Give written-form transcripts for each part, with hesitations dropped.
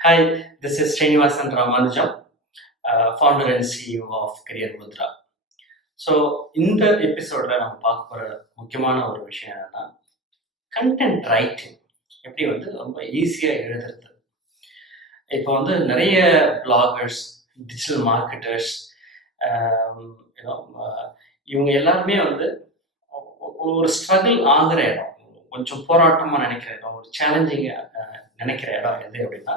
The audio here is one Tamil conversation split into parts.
Hi, this is Srinivasan Ramanujam, founder and CEO of Career Mudra. So இந்த எபிசோடில் நம்ம பார்க்க போகிற முக்கியமான ஒரு விஷயம் என்னென்னா கண்டென்ட் ரைட்டிங் எப்படி ரொம்ப ஈஸியாக எழுதுறது. இப்போ நிறைய பிளாகர்ஸ், டிஜிட்டல் மார்க்கெட்டர்ஸ், இவங்க எல்லாருமே ஒரு ஸ்ட்ரகிள் ஆகிற இடம், கொஞ்சம் போராட்டமாக நினைக்கிற இடம், ஒரு சேலஞ்சிங்காக நினைக்கிற இடம் எது அப்படின்னா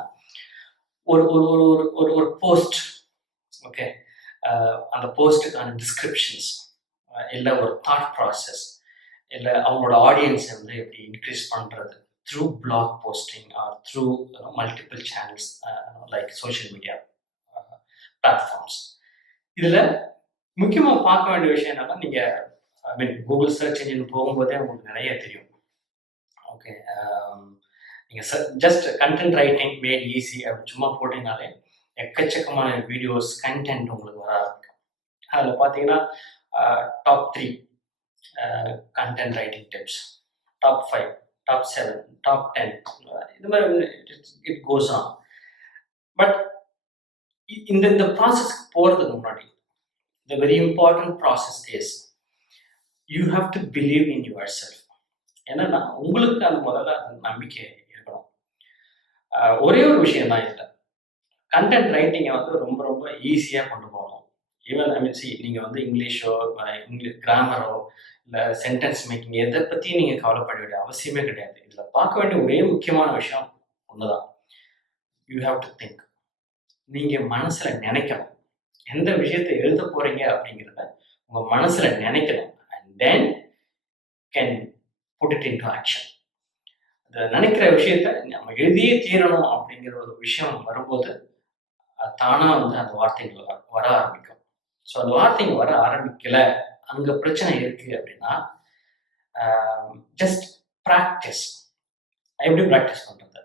ஒரு ஒரு ஒரு ஒரு ஒரு போஸ்ட். ஓகே, அந்த போஸ்ட்டுக்கான டிஸ்கிரிப்ஷன்ஸ், இல்லை ஒரு தாட் ப்ராசஸ், இல்லை அவங்களோட ஆடியன்ஸை எப்படி இன்க்ரீஸ் பண்ணுறது through blog posting or through multiple channels like social media platforms. இதில் முக்கியமாக பார்க்க வேண்டிய விஷயம் என்னென்னா, நீங்கள் கூகுள் சர்ச் இன்ஜின் போகும்போதே உங்களுக்கு நிறைய தெரியும். ஓகே, நீங்கள் just content writing mat easy அப்படின்னு சும்மா போட்டிங்கனாலே எக்கச்சக்கமான வீடியோஸ், கண்டென்ட் உங்களுக்கு வர ஆரம்பிக்கும். அதில் பார்த்தீங்கன்னா top 3 content writing tips, top 5, top 7, top 10, இது மாதிரி இட் கோஸ் ஆன். பட் இந்த ப்ராசஸ்க்கு போகிறதுக்கு முன்னாடி the very important process is you have to believe in yourself. என்னன்னா உங்களுக்கு அது முதல்ல அந்த நம்பிக்கை இருக்கணும். ஒரே ஒரு விஷயம் தான் இல்லை, கண்டென்ட் ரைட்டிங்கை ரொம்ப ரொம்ப ஈஸியாக கொண்டு போகணும். ஈவன் நீங்கள் இங்கிலீஷோ கிராமரோ இல்லை சென்டென்ஸ் மேக்கிங் எதை பற்றியும் நீங்கள் கவலைப்பட வேண்டிய அவசியமே கிடையாது. இதில் பார்க்க வேண்டிய ஒரே முக்கியமான விஷயம் ஒன்று தான், யூ ஹாவ் டு திங்க். நீங்கள் மனசில் நினைக்கணும். எந்த விஷயத்தை எழுத போகிறீங்க அப்படிங்கிறத உங்கள் மனசில் நினைக்கணும். And then can put it into action. அதை நினைக்கிற விஷயத்த நம்ம எழுதியே தீரணும் அப்படிங்கிற ஒரு விஷயம் வரும்போது தானாக அந்த வார்த்தைகள் வர ஆரம்பிக்கும். ஸோ அந்த வார்த்தைங்க வர ஆரம்பிக்கலை, அங்கே பிரச்சனை இருக்குது அப்படின்னா ஜஸ்ட் ப்ராக்டிஸ். எப்படி ப்ராக்டிஸ் பண்ணுறது?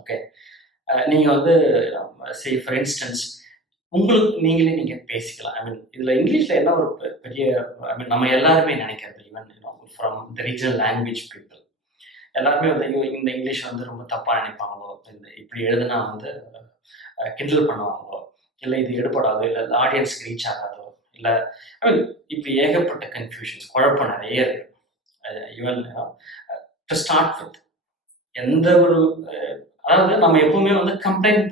ஓகே, நீங்கள் சே ஃபார் இன்ஸ்டன்ஸ் உங்களுக்கு நீங்கள் பேசிக்கலாம். இதில் இங்கிலீஷில் என்ன ஒரு பெரிய நம்ம எல்லாருமே நினைக்கிறது, even from the regional language people எல்லாருமே இந்த இங்கிலீஷ் ரொம்ப தப்பாக நினைப்பாங்களோ, இப்படி எழுதுனா கிண்டல் பண்ணுவாங்களோ, இல்லை இது எடுபடாதோ, இல்லை ஆடியன்ஸ்க்கு ரீச் ஆகாதோ, இல்லை இப்படி ஏகப்பட்ட கன்ஃபியூஷன்ஸ், குழப்பம் நிறைய இருக்கு. ஈவன் டு ஸ்டார்ட் வித் எந்த ஒரு அதாவது நம்ம எப்பவுமே கம்ப்ளைண்ட்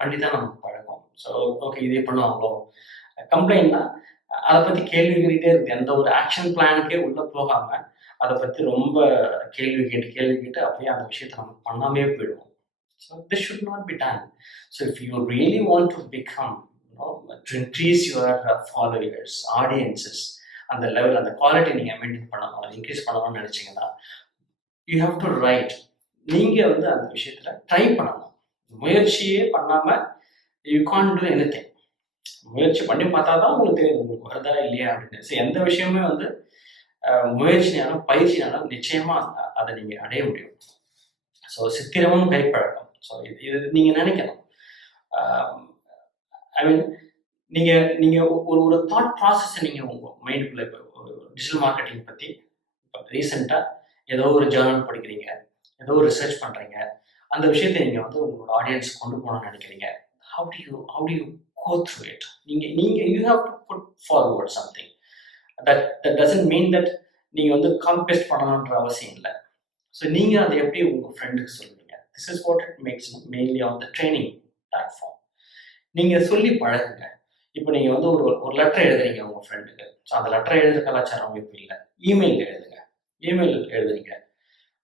பண்ணி தான் நமக்கு பழக்கம். ஸோ ஓகே, இதே பண்ணுவாங்களோ, கம்ப்ளைண்ட்னா அதை பற்றி கேள்வி கேட்டுகிட்டே இருக்குது. எந்த ஒரு ஆக்ஷன் பிளானுக்கே உள்ளே போகாமல் அதை பற்றி ரொம்ப கேள்வி கேட்டு அப்படியே அந்த விஷயத்தை நம்ம பண்ணாமே போயிடுவோம். So this should not be done. So if you really want to become, to increase your followers, audiences, அந்த லெவல், அந்த குவாலிட்டி நீங்கள் மெயின்டைன் பண்ணணும், இன்க்ரீஸ் பண்ணணும்னு நினச்சிங்கன்னா யூ ஹாவ் டு ரைட். நீங்கள் அந்த விஷயத்தில் ட்ரை பண்ணணும். முயற்சியே பண்ணாமல் யூ கான்ட் டூ எனிதிங். முயற்சி பண்ணி பார்த்தா தான் உங்களுக்கு தெரியும் உங்களுக்கு வருதா இல்லையா அப்படின்னு. ஸோ எந்த விஷயமே முயற்சினாலும் பயிற்சினாலும் நிச்சயமாக அதை நீங்கள் அடைய முடியும். ஸோ சித்திரமும் கைப்பழக்கம். ஸோ இது நீங்கள் நினைக்கணும். நீங்கள் ஒரு தாட் ப்ராசஸை நீங்கள் உங்கள் மைண்டுக்குள்ளே, இப்போ டிஜிட்டல் மார்க்கெட்டிங் பற்றி இப்போ ரீசெண்டாக ஏதோ ஒரு ஜேர்னல் படிக்கிறீங்க, ஏதோ ஒரு ரிசர்ச் பண்ணுறீங்க, அந்த விஷயத்தை நீங்கள் உங்களோட ஆடியன்ஸ் கொண்டு போகணும்னு நினைக்கிறீங்க. how do you go through it? நீங்கள் you have to put forward something. that doesn't mean that நீங்கள் காப்பி பேஸ்ட் பண்ணணுன்ற அவசியம் இல்லை. ஸோ நீங்கள் அதை எப்படி உங்கள் ஃப்ரெண்டுக்கு சொல்லுவீங்க? This is what it makes mainly on the training platform. நீங்கள் சொல்லி பழகுங்க. இப்போ நீங்கள் ஒரு லெட்டர் எழுதுறீங்க உங்கள் ஃப்ரெண்டுக்கு. ஸோ அந்த லெட்டர் எழுதுகிற கலாச்சாரம் இப்போ இல்லை. இமெயில் எழுதுங்க. இமெயில் எழுதுறீங்க,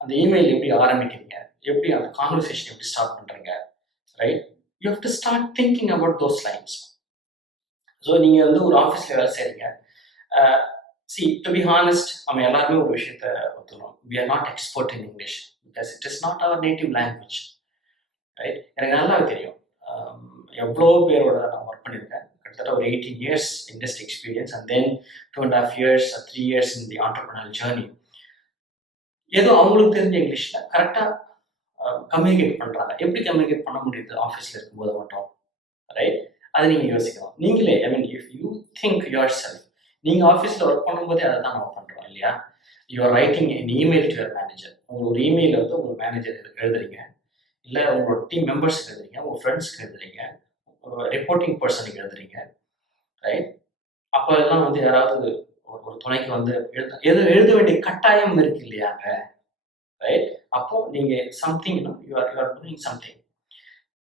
அந்த இமெயில் எப்படி ஆரம்பிக்கிறீங்க, எப்படி அந்த கான்வர்சேஷன் எப்படி ஸ்டார்ட் பண்ணுறீங்க, right? You have to start thinking about those lines. So நீங்கள் ஒரு ஆஃபீஸில் வேலை செய்கிறீங்க. To be honest, நம்ம எல்லாருமே ஒரு விஷயத்தை ஒத்துக்கணும். We are not expert in English because it is not our native language, right? எனக்கு நல்லா தெரியும். எவ்வளோ பேரோட நான் ஒர்க் பண்ணியிருக்கேன். கிட்டத்தட்ட ஒரு 18 years industry experience and then 2.5 years 3 years in the entrepreneurial journey. ஏதோ அவங்களுக்கு தெரிஞ்ச இங்கிலீஷில் கரெக்டாக கம்யூனிகேட் பண்ணுறாங்க. எப்படி கம்யூனிகேட் பண்ண முடியுது ஆஃபீஸில் இருக்கும்போது மட்டும், ரைட்? அதை நீங்கள் யோசிக்கலாம். நீங்களே if you think yourself, நீங்கள் ஆஃபீஸில் ஒர்க் பண்ணும்போதே அதை தான் நம்ம பண்ணுறோம் இல்லையா? You're writing an email to your manager. ஒரு இமெயில் ஒரு மேனேஜர் எழுதுறீங்க. இல்லை உங்களோட டீம் மெம்பர்ஸ்க்கு எழுதுறீங்க, உங்கள் ஃப்ரெண்ட்ஸ்க்கு எழுதுறீங்க, ரிப்போர்ட்டிங் பர்சனுக்கு எழுதுறீங்க, ரைட்? அப்போ எல்லாம் வந்து யாராவது ஒரு துணைக்கு வந்து எழுத வேண்டிய கட்டாயம் இருக்கு இல்லையாங்க, ரைட்? அப்போ நீங்க something you are doing something.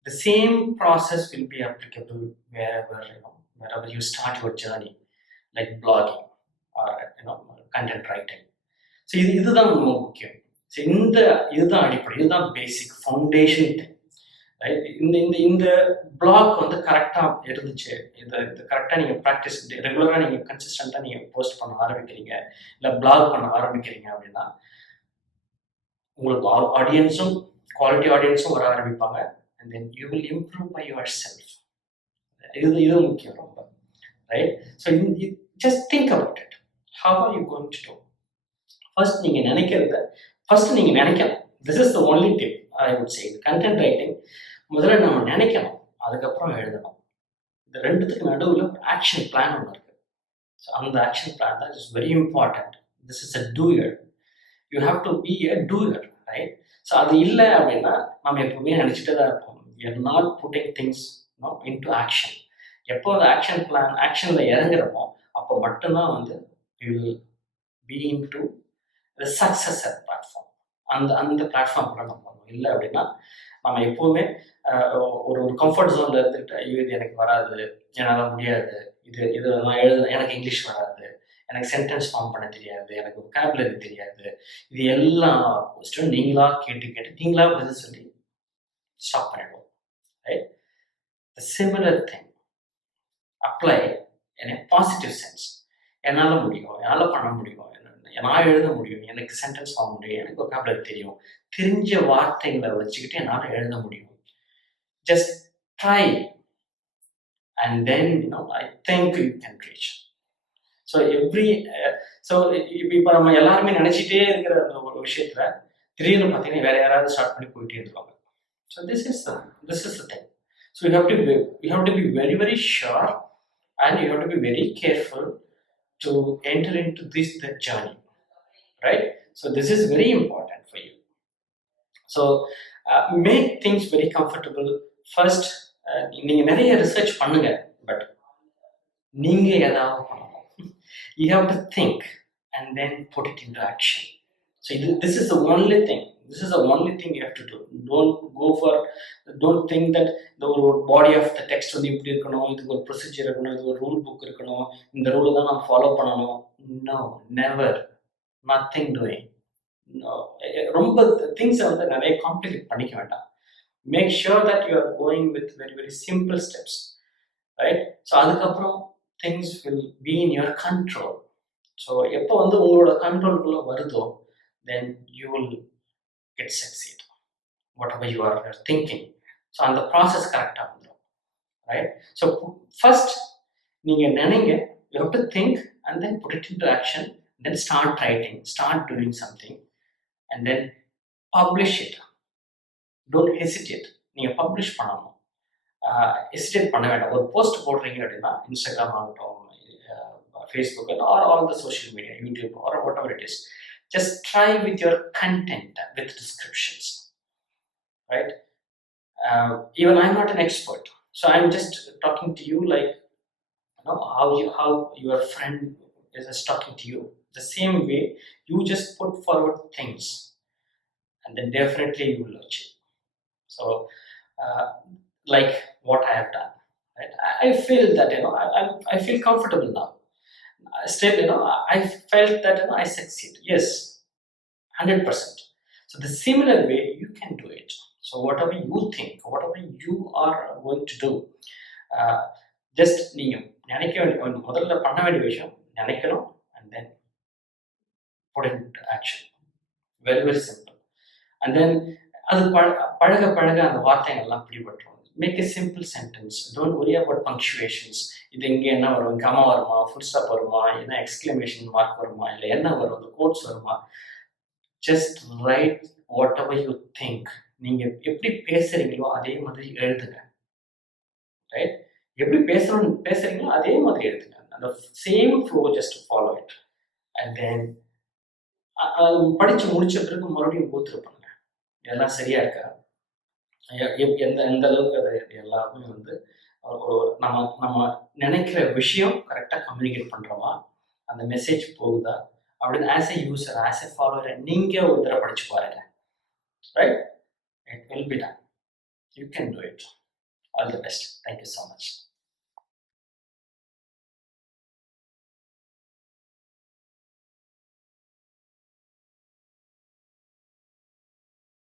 The same process will be applicable wherever you start your journey, like blogging or content writing. So இதுதான் ரொம்ப முக்கியம். ஸோ இதுதான் அடிப்படை, இதுதான் பேசிக் ஃபவுண்டேஷன் திங், ரைட்? இந்த பிளாக் வந்து கரெக்டாக இருந்துச்சு, இது கரெக்டாக நீங்கள் ப்ராக்டிஸ் ரெகுலராக நீங்கள் கன்சிஸ்டண்ட்டாக நீங்கள் போஸ்ட் பண்ண ஆரம்பிக்கிறீங்க, இல்லை பிளாக் பண்ண ஆரம்பிக்கிறீங்க அப்படின்னா உங்களுக்கு ஆடியன்ஸும் குவாலிட்டி ஆடியன்ஸும் வர ஆரம்பிப்பாங்க. And then you will improve by yourself. இது முக்கியம் ரொம்ப, right? So just think about it. How are you going to do? First நீங்கள் நினைக்கிறத ஃபர்ஸ்ட் நீங்கள் நினைக்கணும். This is the only tip I would say. Content writing முதல்ல நம்ம நினைக்கணும், அதுக்கப்புறம் எழுதணும். இந்த ரெண்டுத்துக்கு நடுவில் ஒரு ஆக்ஷன் பிளான் ஒன்று இருக்கு. ஸோ அந்த ஆக்ஷன் பிளான் தான் is very important. This is a doer. You have to be a doer, right? So அது இல்லை அப்படின்னா நம்ம எப்பவுமே நினச்சிட்டே தான் இருப்போம். We are not putting things into action. எப்போ அந்த ஆக்ஷன் பிளான் ஆக்ஷனில் இறங்குறப்போ அப்போ மட்டும்தான் வந்து we will be into the successor platform. அந்த பிளாட்ஃபார்ம்குள்ள நம்ம வரணும். இல்லை அப்படின்னா நம்ம எப்போவுமே ஒரு கம்ஃபர்ட் ஜோனில் இருந்துக்கிட்டு இது எனக்கு வராது, என்னால் முடியாது, இது நான் எழுத எனக்கு இங்கிலீஷ் வராது, எனக்கு சென்டென்ஸ் ஃபார்ம் பண்ண தெரியாது, எனக்கு vocabulary தெரியாது, இது எல்லாம் கொஸ்டின் நீங்களா கேட்டு நீங்களா பதில் சொல்லி ஸ்டாப் பண்ணிடுவோம், right? The similar thing apply in a positive sense. என்னால் முடியும், என்னால் பண்ண முடியும், நான் எழுத முடியும், எனக்கு சென்டென்ஸ் ஃபார்ம் முடியும், எனக்கு vocabulary தெரியும், தெரிஞ்ச வார்த்தைகளை வச்சுக்கிட்டு என்னால் எழுத முடியும். Just try and then I think you can reach. So இப்போ நம்ம எல்லாருமே நினைச்சிட்டே இருக்கிற அந்த ஒரு விஷயத்துல திடீர்னு பார்த்தீங்கன்னா வேற யாராவது ஸ்டார்ட் பண்ணி போயிட்டே இருக்காங்க. So this is the thing. So you have to be very very sure and you have to be very careful to enter in to the journey, right? So this is very important for you. So make things very comfortable. First நீங்க நிறைய ரிசர்ச் பண்ணுங்க, பட் நீங்க ஏதாவது பண்ணணும். You have to think and then put it into action. So this is the only thing. This is the only thing you have to do. Don't think that the body of the text வந்து இப்படி இருக்கணும், இதுக்கு ஒரு ப்ரொசீஜர் இருக்கணும், இது ஒரு ரூல் புக் இருக்கணும், இந்த ரூலை தான் நான் ஃபாலோ பண்ணணும். No, never. Nothing doing. No. ரொம்ப திங்ஸை வந்து நிறைய காம்ப்ளிகேட் பண்ணிக்க வேண்டாம். Make sure that you are going with very very simple steps, right? So அதுக்கப்புறம் things will be in your control. So எப்போ வந்து உங்களோட கண்ட்ரோல்குள்ள வருதோ then you will get succeed whatever you are thinking. So அந்த ப்ராசஸ் கரெக்டாக வந்துடும், ரைட்? ஸோ ஃபர்ஸ்ட் நீங்கள் நினைங்க, you have to think and then put it into action, then start writing, start doing something and then publish it. Don't hesitate. நீங்கள் பப்ளிஷ் பண்ணணும், ஹெசிடேட் பண்ண வேண்டாம். ஒரு போஸ்ட் போடுறீங்க அப்படின்னா இன்ஸ்டாகிராம் ஆகட்டும், Facebook or all the social media, YouTube or whatever it is, just try with your content with descriptions, right? Even I'm not an expert, so I'm just talking to you like how your friend is talking to you. The same way you just put forward things and then definitely you will achieve. So like what I have done, right? I feel that I feel comfortable now. Still, I felt that I succeed. Yes, 100%. So the similar way you can do it. So whatever you think, whatever you are going to do, just நீங்கள் நினைக்க வேண்டிய முதல்ல பண்ண வேண்டிய விஷயம் நினைக்கணும் and then put it into action. Very very simple. And then அது பழக அந்த வார்த்தைகள்லாம் பிடிபட்டுரும். Make a simple sentence. Don't worry about punctuations. இது இங்கே என்ன வரும், கமா வருமா, ஃபுல் ஸ்டாப் வருமா, என்ன எக்ஸ்கிளமேஷன் மார்க் வருமா, இல்லை என்ன வரும், கோட்ஸ் வருமா. Just right what ever you think. நீங்கள் எப்படி பேசுகிறீங்களோ அதே மாதிரி எழுதுங்க, ரைட்? எப்படி பேசுகிறீங்களோ அதே மாதிரி எழுதுங்க. அந்த same flow just follow it. And then படித்து முடிச்ச பிறகு மறுபடியும் கோத்ரூ பண்ணுங்க, இதெல்லாம் சரியா இருக்கா, எந்த எந்த அளவுக்கு அது எல்லாமே வந்து நம்ம நம்ம நினைக்கிற விஷயம் கரெக்டாக கம்யூனிகேட் பண்ணுறோமா, அந்த மெசேஜ் போகுதா அப்படின்னு as a user, as a follower நீங்கள் ஒரு தடவை படிச்சு பாருங்க. Right? It will be done. You can do it. All the best. Thank you so much.